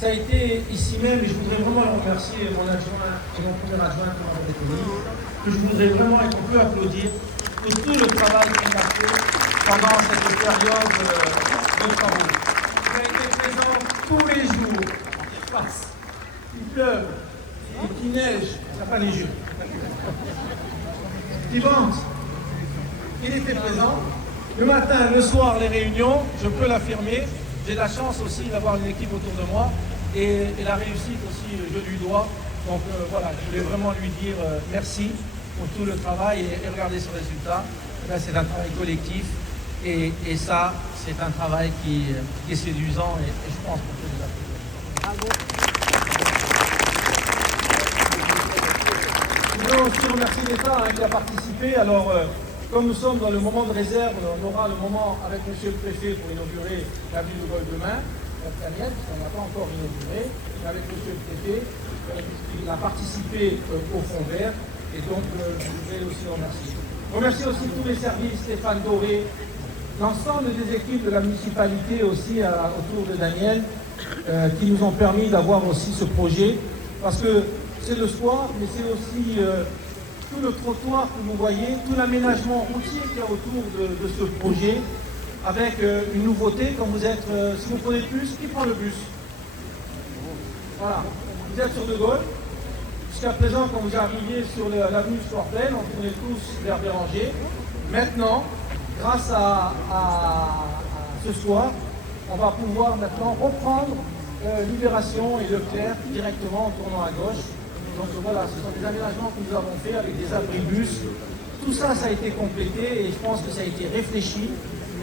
Ça a été ici même, et je voudrais vraiment remercier mon adjoint et mon premier adjoint qui m'a détenu, que je voudrais vraiment et qu'on peut applaudir pour tout le travail qu'il a fait pendant cette période de travaux. Il a été présent tous les jours, il passe, il pleuve, et qu'il neige, ça n'a pas neigé. Il vente, il était présent. Le matin, le soir, les réunions, je peux l'affirmer. J'ai la chance aussi d'avoir une équipe autour de moi et la réussite aussi, je lui dois. Donc voilà, je voulais vraiment lui dire merci pour tout le travail et regardez ce résultat. Là, c'est un travail collectif et ça, c'est un travail qui est séduisant et je pense qu'on peut les applaudir. Je voudrais aussi remercier l'État qui a participé. Alors, comme nous sommes dans le moment de réserve, on aura le moment avec M. le Préfet pour inaugurer l'avenue de Gaulle demain, parce qu'on n'a pas encore inauguré, mais avec M. le Préfet, il a participé au Fonds vert, et donc je voudrais aussi le remercier. Remercier aussi tous les services, Stéphane Doré, l'ensemble des équipes de la municipalité aussi autour de Daniel, qui nous ont permis d'avoir aussi ce projet, parce que c'est le square, mais c'est aussi tout le trottoir que vous voyez, tout l'aménagement routier qu'il y a autour de ce projet, avec une nouveauté, quand vous êtes, si vous prenez le bus, qui prend le bus? Voilà, vous êtes sur De Gaulle. Jusqu'à présent, quand vous arriviez sur l'avenue Scorpel, on tournait tous vers Béranger. Maintenant, grâce à ce soir, on va pouvoir maintenant reprendre Libération et Leclerc directement en tournant à gauche. Donc voilà, ce sont des aménagements que nous avons fait avec des abribus. Tout ça, ça a été complété et je pense que ça a été réfléchi.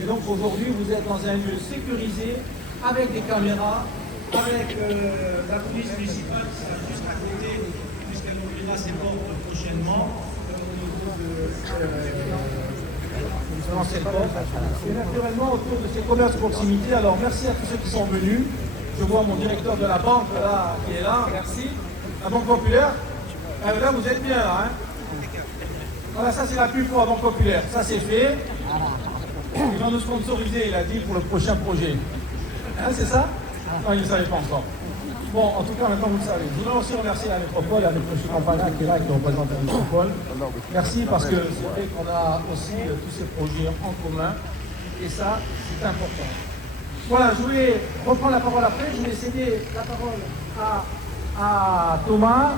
Et donc aujourd'hui, vous êtes dans un lieu sécurisé, avec des caméras, avec la police municipale qui sera juste à côté, puisqu'elle ouvrira ses portes prochainement. Et naturellement, autour de ces commerces de proximité, alors merci à tous ceux qui sont venus. Je vois mon directeur de la banque là, qui est là, merci. La Banque Populaire, là vous êtes bien là, hein. Voilà, ça c'est la pub pour la Banque Populaire, ça c'est fait. Ils vont nous sponsoriser, il a dit, pour le prochain projet. Hein, c'est ça? Non, il ne le savait pas encore. Bon, en tout cas, maintenant vous le savez. Je voudrais aussi remercier la métropole, avec M. Campana qui est là, qui représente la métropole. Merci parce que c'est vrai qu'on a aussi tous ces projets en commun. Et ça, c'est important. Voilà, je voulais reprendre la parole après. Je vais céder la parole à Thomas.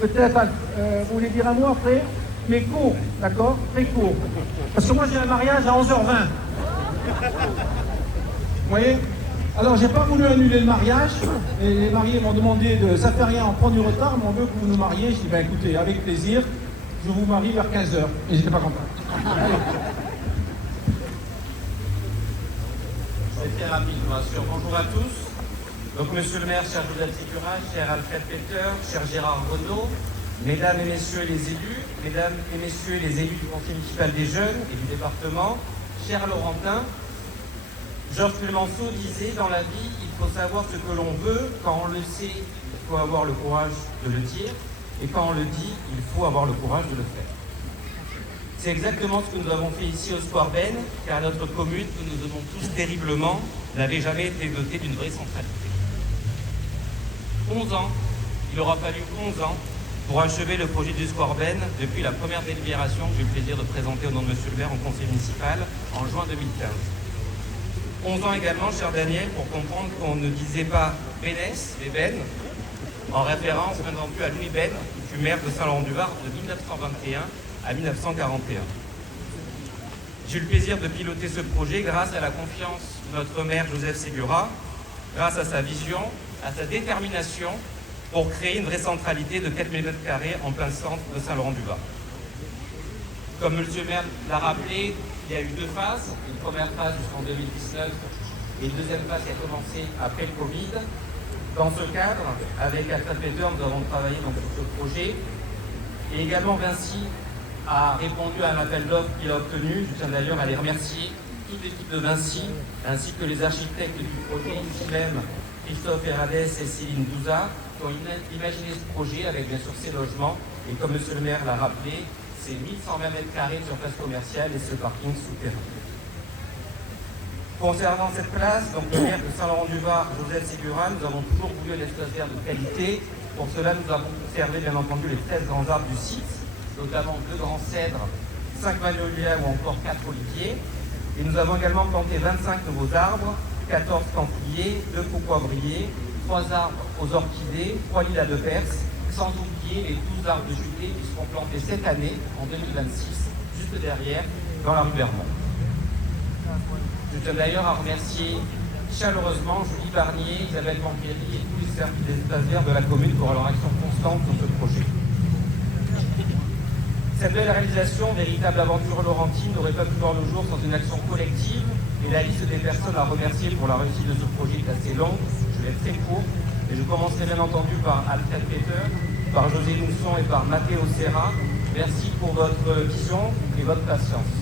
Peut-être, vous voulez dire un mot après? Mais court, d'accord? Très court. Parce que moi, j'ai un mariage à 11h20. Vous voyez? Alors, j'ai pas voulu annuler le mariage. Et les mariés m'ont demandé de... Ça fait rien, on prend du retard, mais on veut que vous nous mariez. Je dis, ben écoutez, avec plaisir, je vous marie vers 15h. Et j'étais pas content. C'est très rapide, bien sûr. Bonjour à tous. Donc, monsieur le maire, cher Joseph Sécura, cher Alfred Peter, cher Gérard Renaud, mesdames et messieurs les élus, mesdames et messieurs les élus du conseil municipal des jeunes et du département, chers Laurentins, Georges Clemenceau disait, dans la vie, il faut savoir ce que l'on veut. Quand on le sait, il faut avoir le courage de le dire. Et quand on le dit, il faut avoir le courage de le faire. C'est exactement ce que nous avons fait ici au Square Ben, car notre commune, que nous aimons tous terriblement, n'avait jamais été dotée d'une vraie centralité. 11 ans, il aura fallu 11 ans pour achever le projet du Square Ben depuis la première délibération que j'ai eu le plaisir de présenter au nom de monsieur le maire en conseil municipal en juin 2015. 11 ans également, cher Daniel, pour comprendre qu'on ne disait pas Bénès, mais Ben, en référence bien entendu à Louis Ben, qui fut maire de Saint-Laurent-du-Var de 1921 à 1941. J'ai eu le plaisir de piloter ce projet grâce à la confiance de notre maire Joseph Ségura, grâce à sa vision, à sa détermination pour créer une vraie centralité de 4 000 m² en plein centre de Saint-Laurent-du-Var. Comme M. le maire l'a rappelé, il y a eu deux phases. Une première phase jusqu'en 2019 et une deuxième phase qui a commencé après le Covid. Dans ce cadre, avec Alfred Peter, nous avons travaillé donc sur ce projet. Et également Vinci a répondu à un appel d'offres qu'il a obtenu. Je tiens d'ailleurs à les remercier, toute l'équipe de Vinci, ainsi que les architectes du projet, ici même, Christophe Herades et Céline Douza, qui ont imaginé ce projet avec bien sûr ces logements. Et comme M. le maire l'a rappelé, c'est 1120 m² de surface commerciale et ce parking souterrain. Concernant cette place, donc le maire de Saint-Laurent-du-Var, Joseph Ségura, nous avons toujours voulu un espace vert de qualité. Pour cela, nous avons conservé bien entendu les 13 grands arbres du site, notamment 2 grands cèdres, 5 magnolias ou encore 4 oliviers. Et nous avons également planté 25 nouveaux arbres, 14 templiers, 2 cocoivriers, 3 arbres aux orchidées, 3 lilas de Perse, sans oublier les 12 arbres de juillet qui seront plantés cette année, en 2026, juste derrière, dans la rue Bermond. Je tiens d'ailleurs à remercier chaleureusement Julie Barnier, Isabelle Manqueri et tous les services des espaces verts de la commune pour leur action constante sur ce projet. Cette belle réalisation, véritable aventure laurentine, n'aurait pas pu voir le jour sans une action collective, et la liste des personnes à remercier pour la réussite de ce projet est assez longue. Je vais être très court, et je commencerai bien entendu par Alfred Peter, par José Mousson et par Matteo Serra. Merci pour votre vision et votre patience.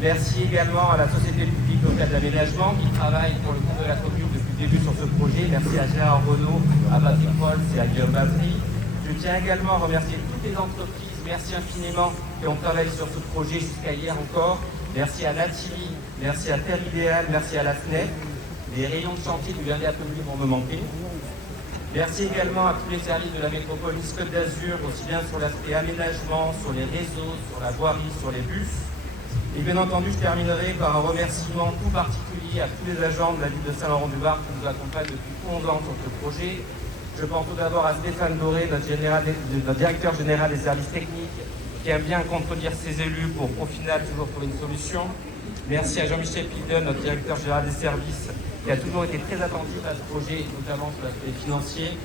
Merci également à la Société publique locale d'aménagement qui travaille pour le compte de la commune depuis le début sur ce projet. Merci à Gérard Renaud, à Patrick Wolf et à Guillaume Battery. Je tiens également à remercier toutes les entreprises, merci infiniment, qui ont travaillé sur ce projet jusqu'à hier encore. Merci à Nathalie, merci à Terre Idéal, merci à la FNEF. Les rayons de chantier du dernier atelier vont me manquer. Merci également à tous les services de la métropole Côte d'Azur, aussi bien sur l'aspect aménagement, sur les réseaux, sur la voirie, sur les bus. Et bien entendu, je terminerai par un remerciement tout particulier à tous les agents de la ville de Saint-Laurent-du-Var qui nous accompagnent depuis 11 ans sur ce projet. Je pense tout d'abord à Stéphane Doré, notre directeur général des services techniques, qui aime bien contredire ses élus pour au final toujours trouver une solution. Merci à Jean-Michel Pilden, notre directeur général des services, qui a toujours été très attentif à ce projet, notamment sur l'aspect financier.